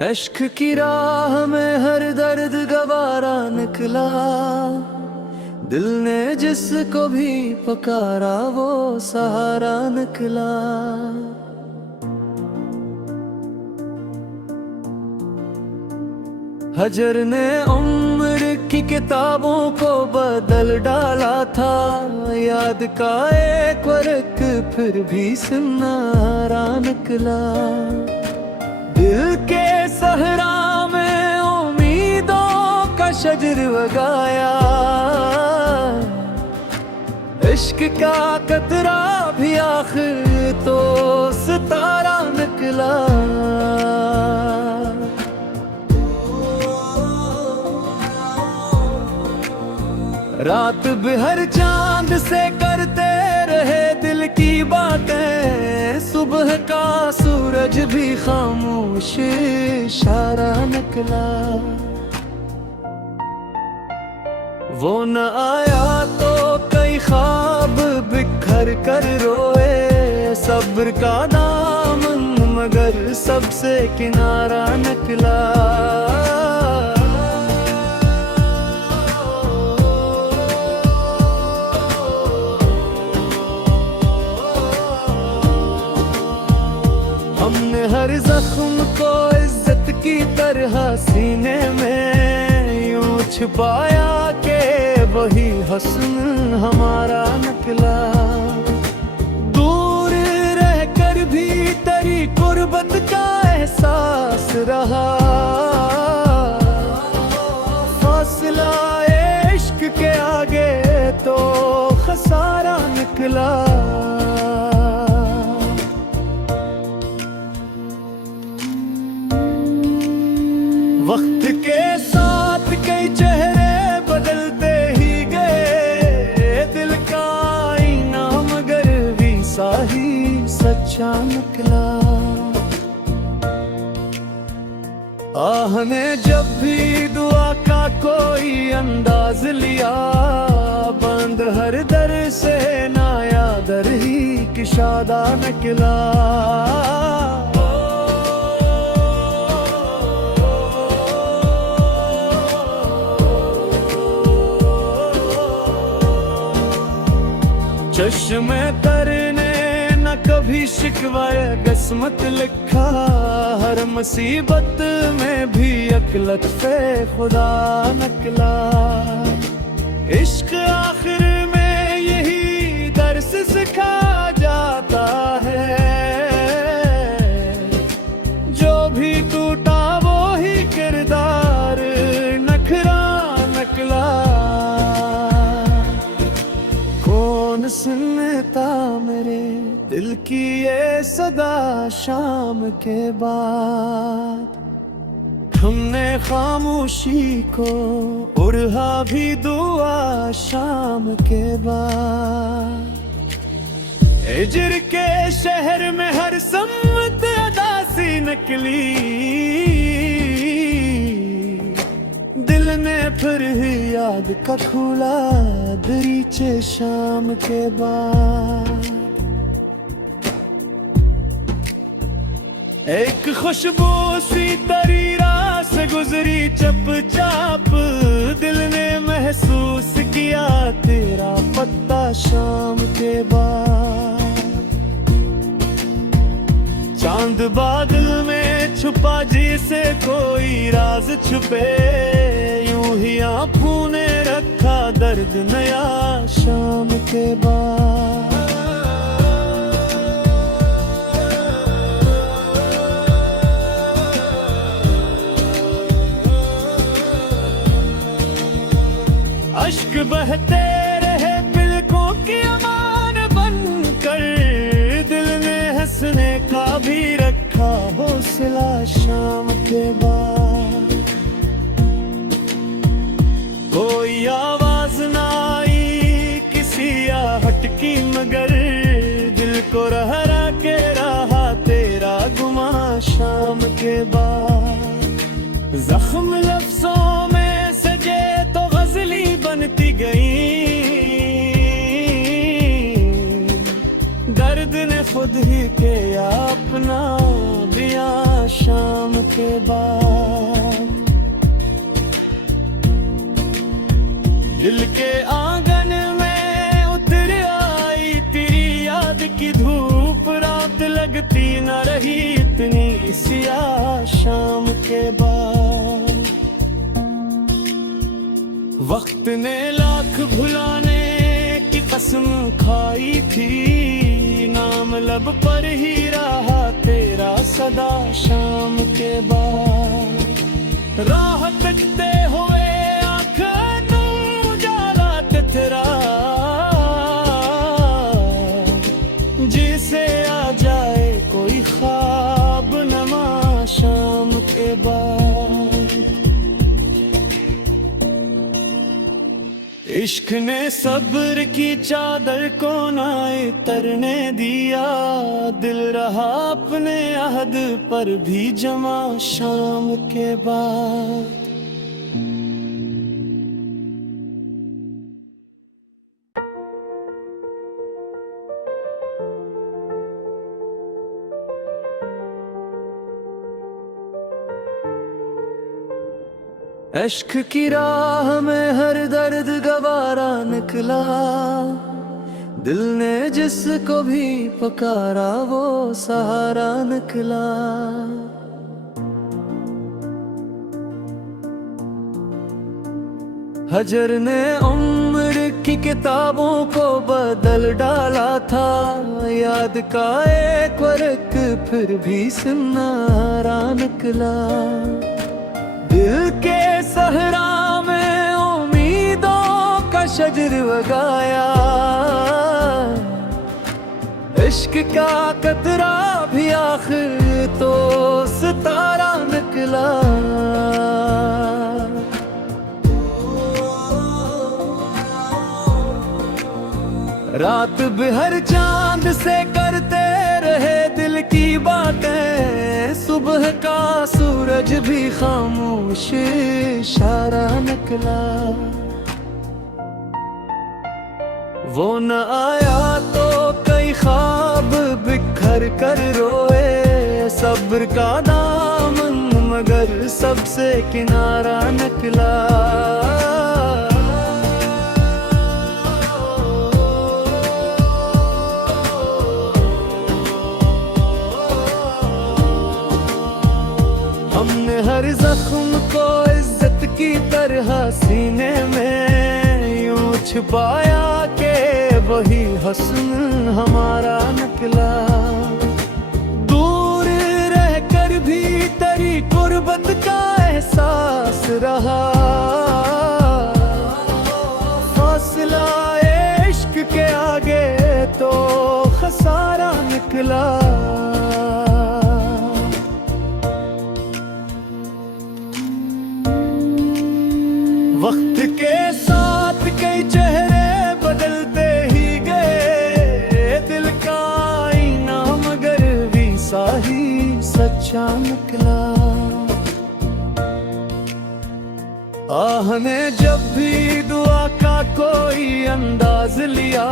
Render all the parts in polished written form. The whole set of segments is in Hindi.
इश्क की राह में हर दर्द गवारा निकला, दिल ने जिसको भी पुकारा वो सहारा निकला। हजर ने उम्र की किताबों को बदल डाला था, याद का एक वर्क फिर भी सुनहरा निकला। दिल के सहरा में उम्मीदों का शजर उगाया, इश्क का कतरा भी आखिर तो सितारा निकला। रात बिहर चांद से करते रहे दिल की बातें, सुबह का सूरज भी खामोश इशारा निकला। वो न आया तो कई ख्वाब बिखर कर रोए, सब्र का दामन मगर सबसे किनारा निकला। हमने हर जख्म को इज्जत की तरह सीने में यूं छुपाया कि वही हस्न हमारा निकला। दूर रहकर भी तेरी गुर्बत का एहसास रहा, फासला इश्क के आगे तो खसारा निकला। वक्त के साथ कई चेहरे बदलते ही गए, दिल का आईना मगर वैसा ही सच्चा निकला। आह ने जब भी दुआ का कोई अंदाज लिया, बंद हर दर से नया दर ही किशादा निकला। चश्मे तरने न कभी शिकवाए किस्मत लिखा, हर मुसीबत में भी अकलत से खुदा निकला। इश्क आखिर में यही दर्स सिखा जाता है, जो भी टूटा वो ही किरदार नखरा निकला। कौन सुनता मेरे दिल की ये सदा शाम के बाद, हमने खामोशी को उड़ा भी दुआ शाम के बाद। हिजर के शहर में हर सम्मत अदासी निकली, दिल ने फिर ही याद का खोला दरीचे शाम के बाद। एक खुशबू सी तरी राह से गुजरी चुपचाप, दिल ने महसूस किया तेरा पत्ता शाम के बाद। चांद बादल में छुपा जिसे कोई राज छुपे, यूं ही आँखों ने रखा दर्द नया शाम के बाद। अश्क बहते रहे पलकों की अमान बनकर, दिल ने हंसने का भी रखा हौसला शाम के बाद। कोई आवाज ना आई किसी आहट की मगर, दिल को रहा के रहा तेरा गुमा शाम के बाद। जख्म लफ्जों में सजे तो गजली बनती गई, दर्द ने खुद ही के अपना दिया शाम के के बाद। दिल के आंगन में उतर आई तेरी याद की धूप, रात लगती न रही इतनी इस शाम के बाद। वक्त ने लाख भुलाने की कसम खाई थी, नाम लब पर ही रहा तेरा सदा शाम के बाद। राह तकते हुए आँखें नम उजाला तितरा, जिसे आ जाए कोई ख्वाब नमा शाम के बाद। इश्क ने सब्र की चादर को ना उतरने दिया, दिल रहा अपने अहद पर भी जमा शाम के बाद। इश्क की राह में हर दर्द गवारा निकला, दिल ने जिसको भी पुकारा वो सहारा निकला। हजर ने उम्र की किताबों को बदल डाला था, याद का एक वर्क फिर भी सुनहरा निकला। दिल के सहरा में उम्मीदों का शजर उगाया, इश्क का कतरा भी आखिर तो सितारा निकला। रात भर चांद से करते रहे दिल की बातें, सुबह का सूरज भी खामोश इशारा निकला। वो न आया तो कई ख्वाब बिखर कर रोए, सब्र का दामन मगर सबसे किनारा निकला। हमने हर जख्म को इज्जत की तरह सीने में यूं छुपाया के वही हस्न हमारा निकला। दूर रहकर भी तेरी गुर्बत का एहसास रहा, फासला इश्क के आगे तो खसारा निकला। वक्त के साथ कई चेहरे बदलते ही गए, दिल का आईना मगर वैसा ही सच्चा निकला। आह ने जब भी दुआ का कोई अंदाज लिया,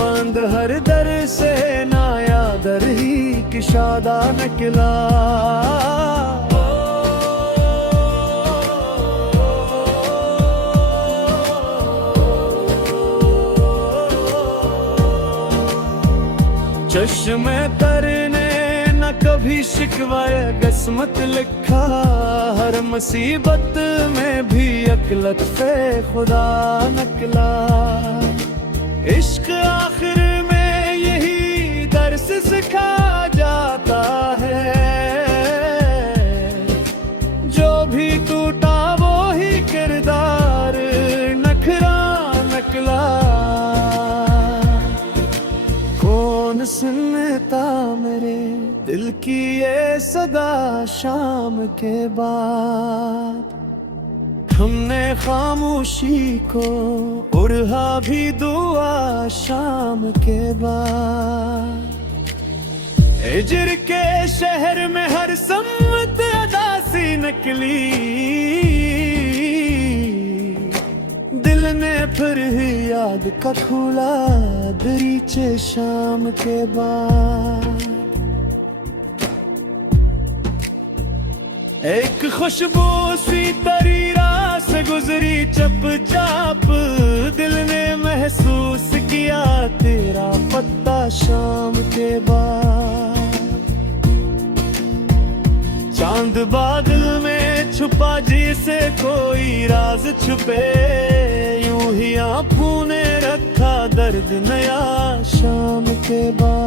बंद हर दर से नया दर ही किशादा निकला। चश्मे तरने न कभी शिकवाए किस्मत लिखा, हर मुसीबत में भी अकलत से खुदा निकला। इश्क आखिर में यही दर्स सिखा जाता है, जो भी टूटा वो ही किरदार नखरा निकला। कौन सुनता मेरे दिल की ये सदा शाम के बाद। हमने खामोशी को उड़ा भी दुआ शाम के बाद। हिजर के शहर में हर सम्मत अदासी निकली, दिल ने फिर ही याद का खोला दरीचे शाम के बाद। एक खुशबू सी तरी राह से गुजरी चपचाप, दिल ने महसूस किया तेरा पत्ता शाम के बाद। चांद बादल में छुपा जिसे कोई राज छुपे, यूं ही आँखों ने रखा दर्द नया शाम के बाद।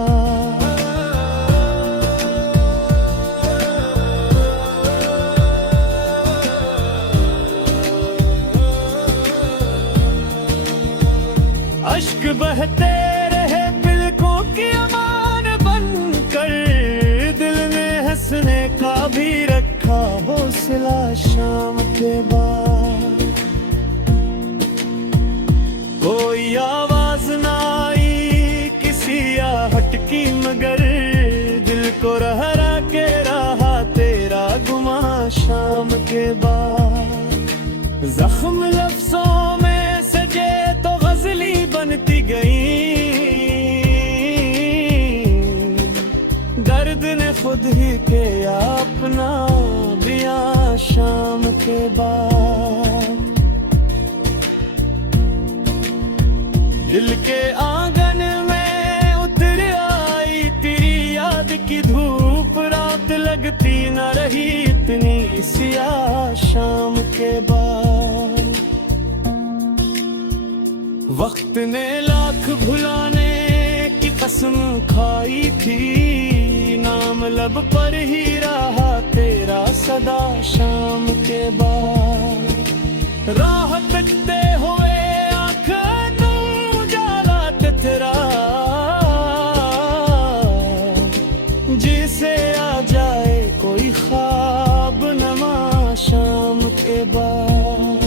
अश्क बहते रहे पलकों की अमान बनकर, दिल ने हंसने का भी रखा हौसला शाम के बाद। कोई आवाज ना आई किसी आहट की, मगर दिल को रहरा के रहा तेरा गुमा शाम के बाद। जख्म लफ्जों में सजे तो गजली बनती गई, दर्द ने खुद ही किया अपना दिया शाम के बाद। दिल के आंगन में उतर आई तेरी याद की धूप, रात लगती न रही इतनी सिया शाम के बाद। वक्त ने लाख भुलाने की कसम खाई थी, नाम लब पर ही रहा तेरा सदा शाम के बाद। राह तकते हुए आँखें नूर उजाला तेरा, जिसे आ जाए कोई ख्वाब नमा शाम के बाद।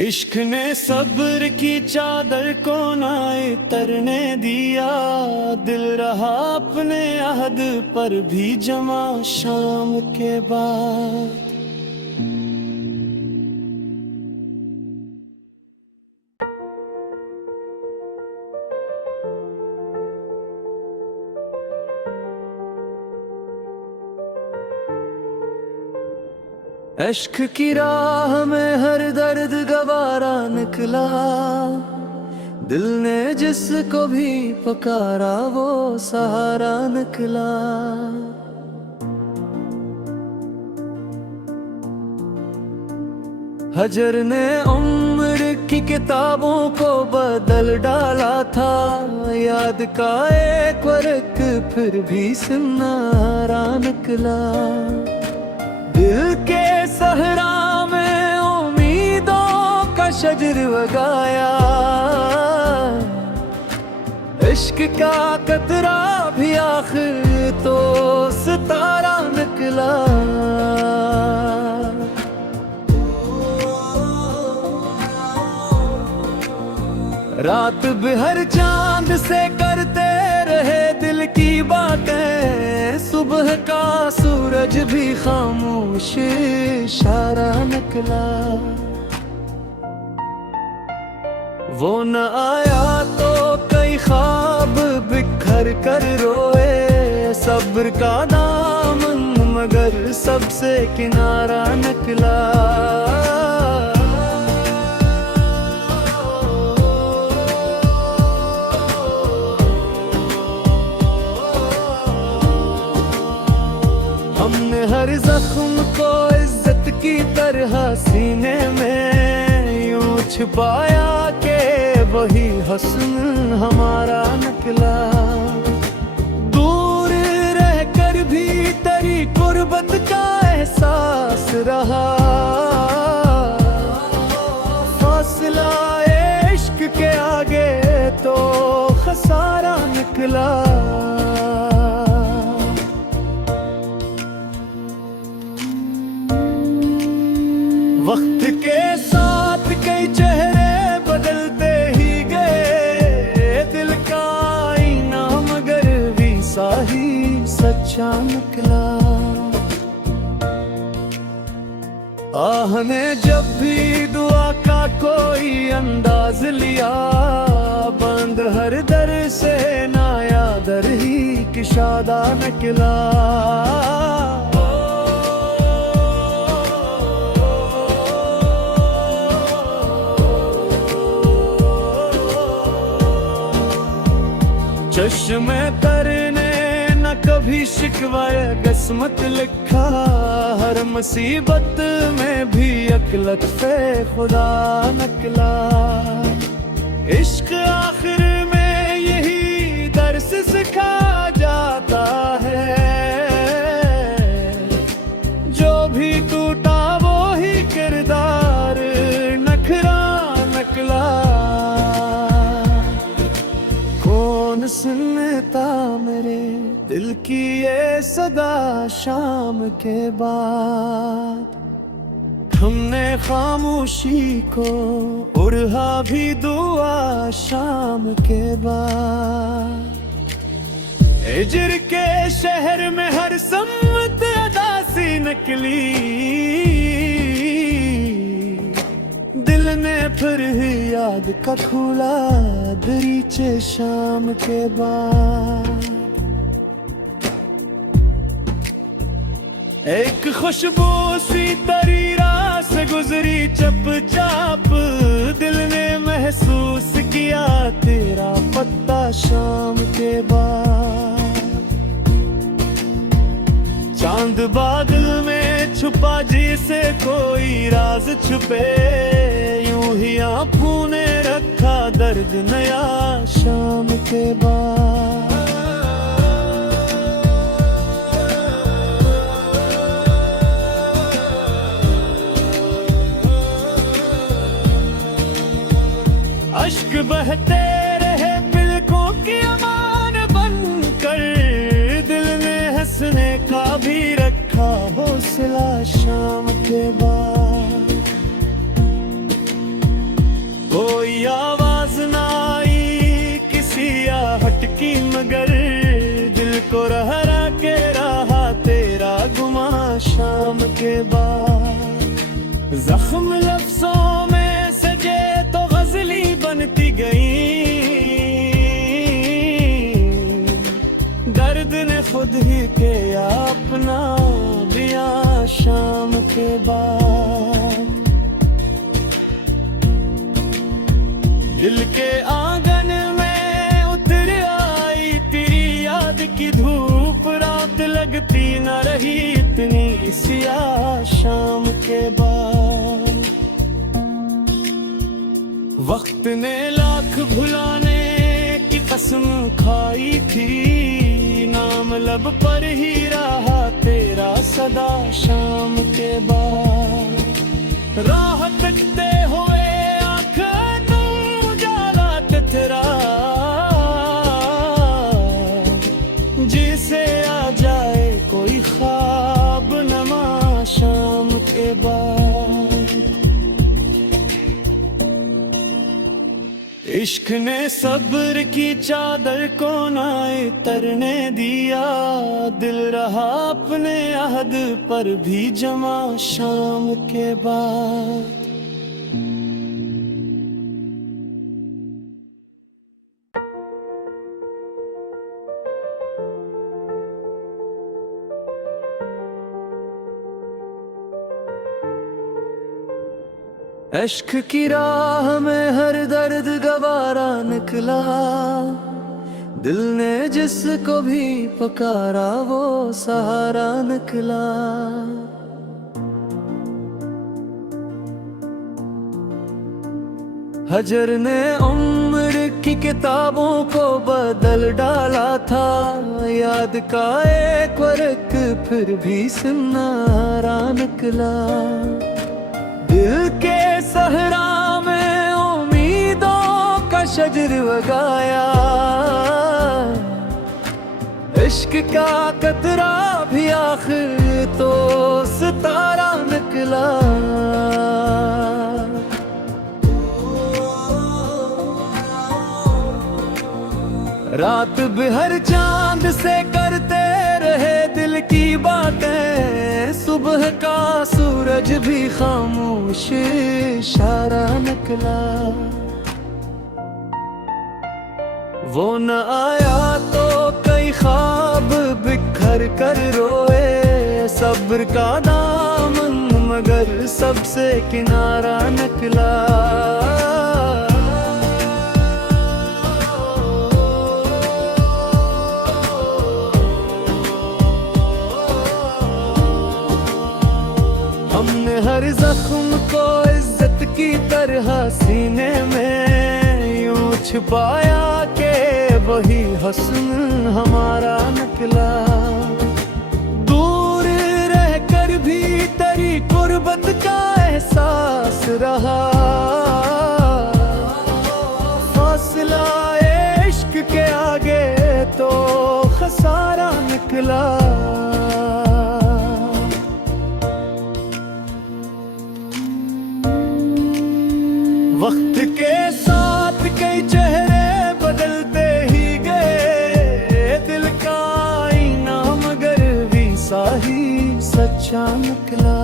इश्क ने सब्र की चादर को ना तरने दिया, दिल रहा अपने अहद पर भी जमा शाम के बाद। इश्क की राह में हर दर्द गवारा निकला, दिल ने जिसको भी पुकारा वो सहारा निकला। हजर ने उम्र की किताबों को बदल डाला था, याद का एक वर्क फिर भी सुनहरा निकला। दिल के सहरा में उम्मीदों का शजर उगाया, इश्क का कतरा भी आखिर तो सितारा निकला। रात बिहर चांद से करते रहे दिल की बातें, सुबह का सूरज भी खामोश इशारा निकला। वो न आया तो कई ख्वाब बिखर कर रोए, सब्र का दामन मगर सबसे किनारा निकला। हमने हर जख्म को इज्जत की तरह सीने में यूं छुपाया के वही हस्न हमारा निकला। दूर रहकर भी तेरी गुर्बत का एहसास रहा, फासला इश्क के आगे तो खसारा निकला। वक्त के साथ कई चेहरे बदलते ही गए, दिल का आईना मगर वैसा ही सच्चा निकला। आह ने जब भी दुआ का कोई अंदाज लिया, बंद हर दर से नया दर ही किशादा निकला। चश्मे तरने न कभी शिकवाए किस्मत लिखा, हर मुसीबत में भी अकलत से खुदा निकला। इश्क आखिर में यही दर्स सिखा जाता है, जो भी टूटा वो ही किरदार नखरा निकला। कौन सुनता मेरे दिल की ये सदा शाम के बाद, हमने खामोशी को उड़ा भी दुआ शाम के बाद। हिजर के शहर में हर सम्मत अदासी निकली, दिल ने फिर ही याद का खुला दरीचे शाम के बाद। एक खुशबू सी तरी रात से गुजरी चुपचाप, दिल ने महसूस किया तेरा पत्ता शाम के बाद। चांद बादल में छुपा जिसे कोई राज छुपे, यूं ही आँखों ने रखा दर्द नया शाम के बाद। अश्क बहते रहे पलकों की अमान बनकर, दिल ने हंसने का भी रखा हौसला शाम के बाद। कोई आवाज ना आई किसी आहट की, मगर दिल को रहरा के रहा तेरा गुमा शाम के बाद। जख्म लफ्जों में सजे तो गजली बनती गई, दर्द ने खुद ही किया अपना बयां शाम के बाद। दिल के आंगन में उतर आई तेरी याद की धूप, रात लगती न रही इतनी सिया शाम के बाद। वक्त ने लाख भुलाने की कसम खाई थी, नाम लब पर ही रहा तेरा सदा शाम के बाद। राह तकते हुए आँखें उजाला तेरा, जिसे आ जाए कोई ख्वाब नमा शाम के बाद। इश्क ने सब्र की चादर को नाए तरने दिया, दिल रहा अपने अहद पर भी जमा शाम के बाद। इश्क की राह में हर दर्द गवारा निकला, दिल ने जिसको भी पुकारा वो सहारा निकला। हजर ने उम्र की किताबों को बदल डाला था, याद का एक वर्क फिर भी सुनहरा निकला। दिल के सहरा में उम्मीदों का शजर उगाया, इश्क का कतरा भी आखिर तो सितारा निकला। रात भर चांद से करते रहे दिल की बातें, सुबह का सूरज भी खामोश इशारा निकला। वो न आया तो कई ख्वाब बिखर कर रोए, सब्र का दामन मगर सबसे किनारा निकला। हमने हर जख्म को इज्जत की तरह सीने में यूं छुपाया के वही हस्न हमारा निकला। दूर रहकर भी तेरी गुर्बत का एहसास रहा, फासला इश्क के आगे तो खसारा निकला। वक्त के साथ कई चेहरे बदलते ही गए, दिल का आईना मगर वैसा ही सच्चा निकला।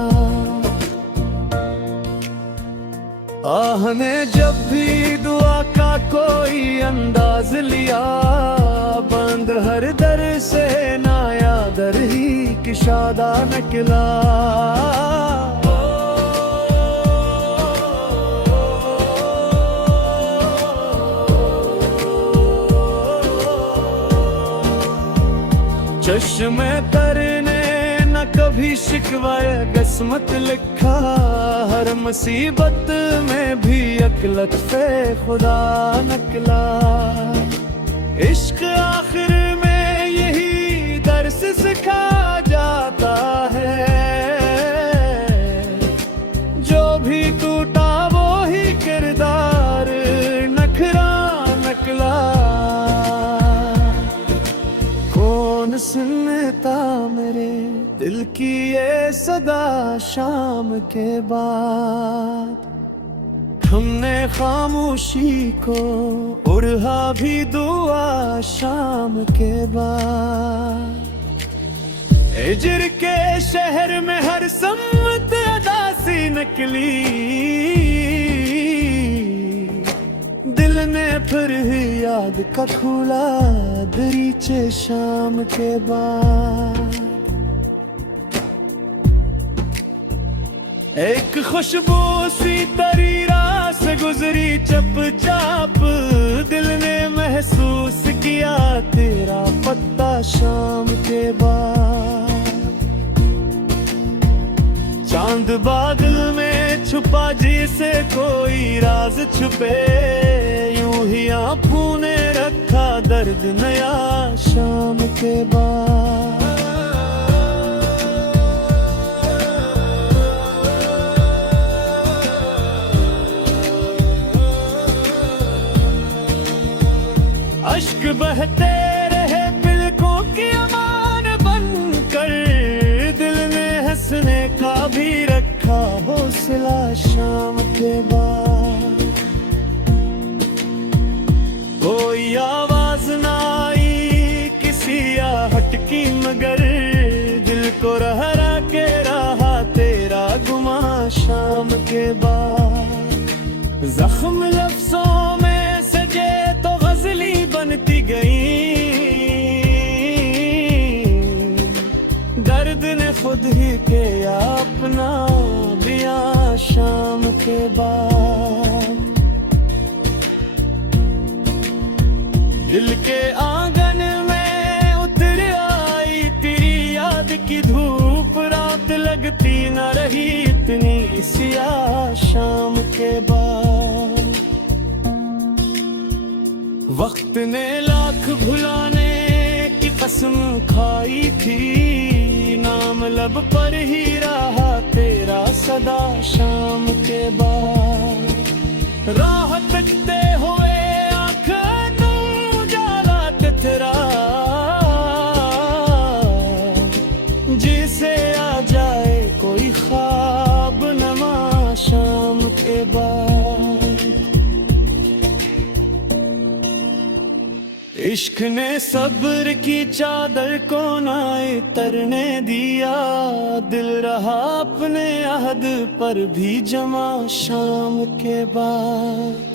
आह ने जब भी दुआ का कोई अंदाज लिया, बंद हर दर से नया दर ही किशादा निकला। चश्मे तरने न कभी शिकवा किस्मत लिखा, हर मुसीबत में भी अकलत पे खुदा निकला। इश्क आखिर में यही दर्स सिखा जाता है, जो भी टूटा वो ही किरदार नखरा निकला। सुनता मेरे दिल की ये सदा शाम के बाद, हमने खामोशी को उड़ा भी दुआ शाम के बाद। हिजर के शहर में हर सम्मत अदासी निकली, दिल ने फिर ही याद का खोला दरीचे शाम के बाद। एक खुशबू सी तरी राह से गुजरी चुपचाप, दिल ने महसूस किया तेरा पत्ता शाम के बाद। चांद बादल में छुपा जिसे कोई राज छुपे, यूं ही आँखों ने रखा दर्द नया शाम के बाद। अश्क बहते रहे पलकों की अमान बनकर, दिल ने हंसने का भी रखा हौसला शाम के बाद। कोई आवाज ना आई किसी आहट की, मगर दिल को रहरा के रहा तेरा गुमा शाम के बाद। जख्म लफ्जों में सजे तो गजली बनती गई, दर्द ने खुद ही किया अपना बियां शाम के बाद। दिल के आंगन में उतर आई तेरी याद की धूप, रात लगती न रही इतनी सियाह शाम के बाद। वक्त ने लाख भुलाने की कसम खाई थी, नाम लब पर ही रहा तेरा सदा शाम के बाद। राह तकते हुए जिसे आ जाए कोई ख्वाब नमा शाम के बाद। इश्क ने सब्र की चादर को ना तरने दिया, दिल रहा अपने अहद पर भी जमा शाम के बाद।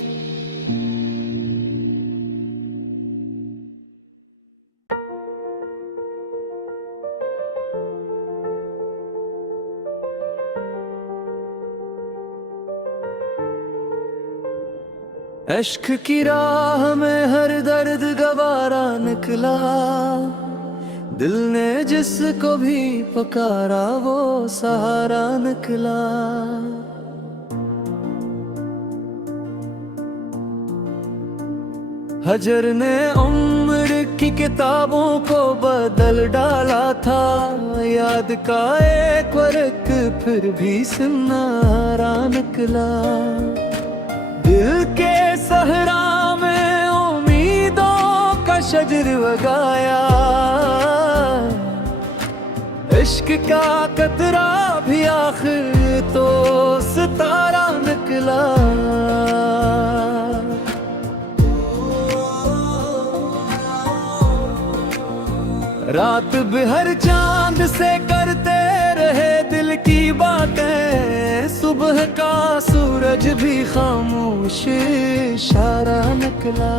इश्क की राह में हर दर्द गवारा निकला, दिल ने जिसको भी पुकारा वो सहारा निकला। हजर ने उम्र की किताबों को बदल डाला था, याद का एक वर्क फिर भी सुनहरा निकला। दिल के सहरा में उम्मीदों का शजर उगाया, इश्क का कतरा भी आखिर तो सितारा निकला। रात भर चांद से करते रहे दिल की बातें, सुबह का सूरज भी खामोश इशारा निकला।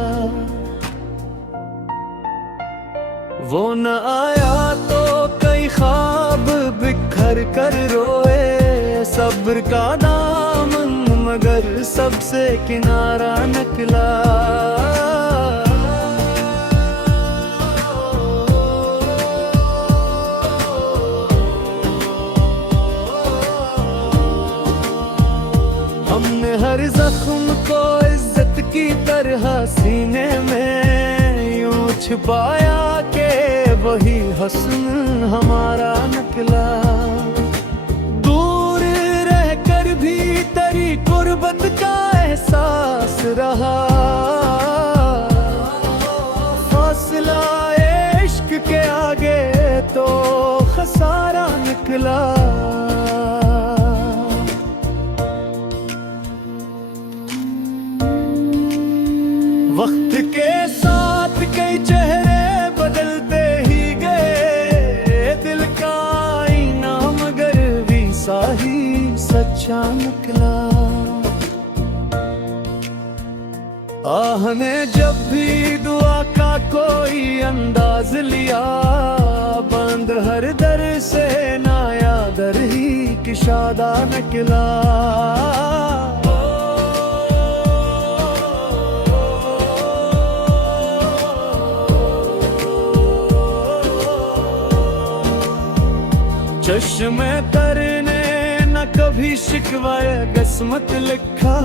वो न आया तो कई ख्वाब बिखर कर रोए, सब्र का दामन मगर सबसे किनारा निकला। हमने हर जख्म को इज्जत की तरह सीने में यूं छुपाया के वही हस्न हमारा निकला। दूर रहकर भी तेरी गुर्बत का एहसास रहा, फासला इश्क के आगे तो खसारा निकला। वक्त के साथ कई चेहरे बदलते ही गए, दिल का आईना मगर वैसा ही सच्चा निकला। आह ने जब भी दुआ का कोई अंदाज लिया, बंद हर दर से नया दर ही किशादा निकला। चश्मे तरने न कभी शिकवाए किस्मत लिखा,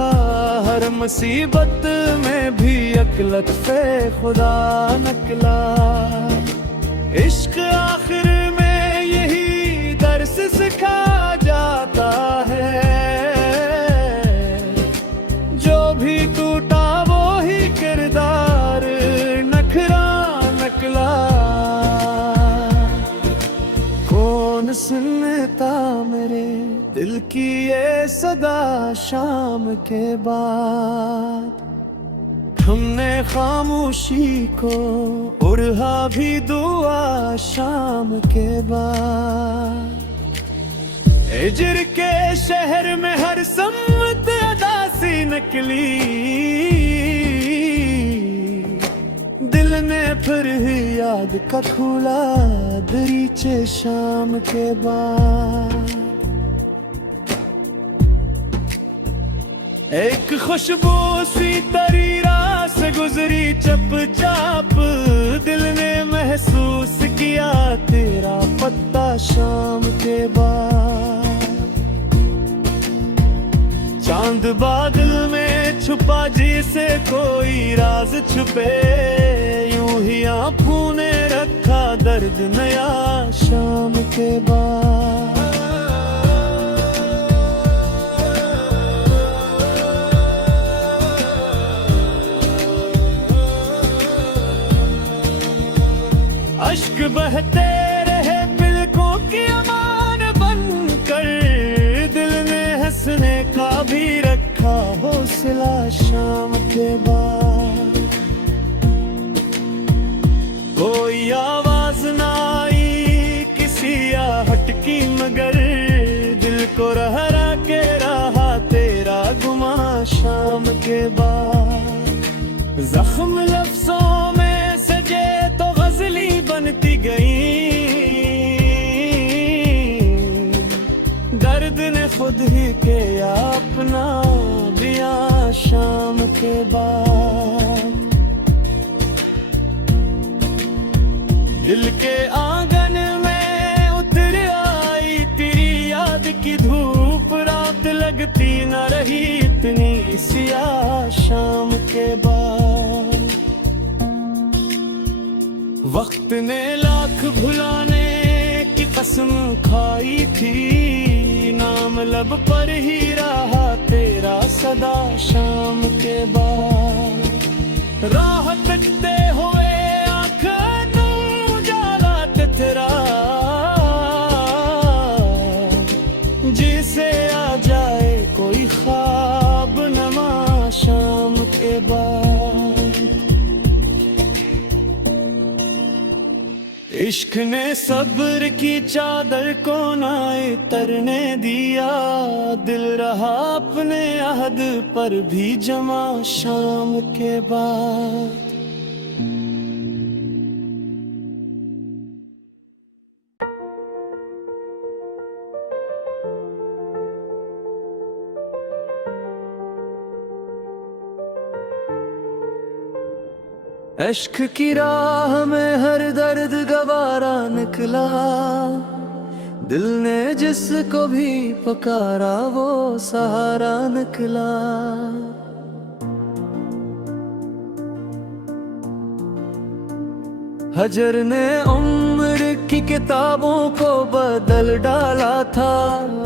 हर मुसीबत में भी अकलत से खुदा निकला। इश्क आखिर में यही दर्स सिखा जाता है, जो भी टूटा वो ही किरदार नखरा निकला। कौन सुनता मेरे दिल की ये सदा शाम के बाद, हमने खामोशी को उड़ा भी दुआ शाम के बाद। हिजर के शहर में हर सम्मत अदासी निकली, दिल ने फिर ही याद का खुला दरीचे शाम के बाद। एक खुशबू सी तरी रात से गुजरी चुपचाप, दिल ने महसूस किया तेरा पत्ता शाम के बाद। चांद बादल में छुपा जिसे कोई राज छुपे, यूं ही आँखों ने रखा दर्द नया शाम के बाद। अश्क बहते रहे पलकों की अमान बनकर, दिल ने हंसने का भी रखा हौसला शाम के बाद। मगर दिल को रहरा के रहा तेरा गुमा शाम के बाद। जख्म लफ्जों में सजे तो गजली बनती गई, दर्द ने खुद ही किया अपना बियां शाम के बाद। दिल के आंगन में उतर आई तेरी याद की धूप, रात लगती न रही इतनी सियाह शाम के बाद। वक्त ने लाख भुलाने की कसम खाई थी, नाम लब पर ही रहा तेरा सदा शाम के बाद। राह तकते हुए आँखें तुम उजाला तेरा, जिसे आ जाए कोई ख्वाब नमा शाम के बाद। इश्क ने सब्र की चादर को ना तरने दिया, दिल रहा अपने अहद पर भी जमा शाम के बाद। इश्क की राह में हर दर्द गवारा निकला, दिल ने जिसको भी पुकारा वो सहारा निकला। हजर ने उम्र की किताबों को बदल डाला था,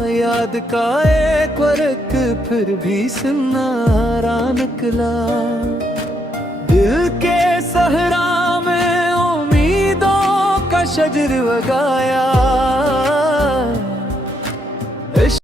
याद का एक वर्क फिर भी सुनहरा निकला। दिल के सहरा में उम्मीदों का शजर उगाया,